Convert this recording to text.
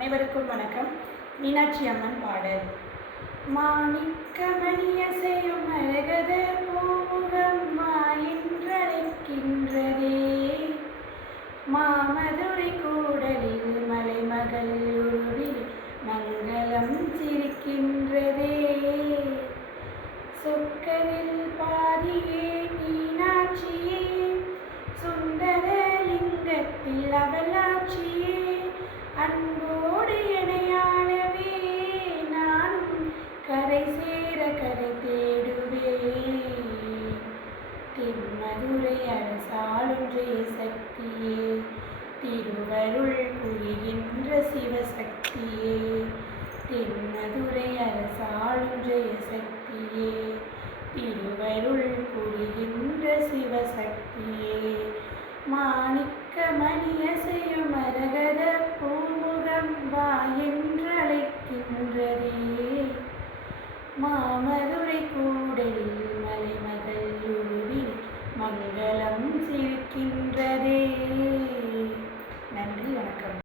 அனைவருக்கும் வணக்கம். மீனாட்சி அம்மன் பாடல். மாணிக்கமணியசையும் அழகத பூமுகம் என்றழைக்கின்றதே மாமதுரை கூடலில் மலைமகள் உருவில் மங்களம் சிரிக்கின்றதே. சொக்கனில் பாதியே மீனாட்சியே சுந்தர லிங்கத்தில் அவலாட்சியே அன்போடு அரசாளும் சக்தியே திருவருள் புரிகின்ற சிவசக்தியே தென்மதுரை அரசாளும் ஜெய சக்தியே திருவருள் புரிகின்ற சிவசக்தியே. மாணிக்க மணியசையும் அரகத பூமுகம் வா என்றழைக்கின்றதே. மாமதுரை கூடலில்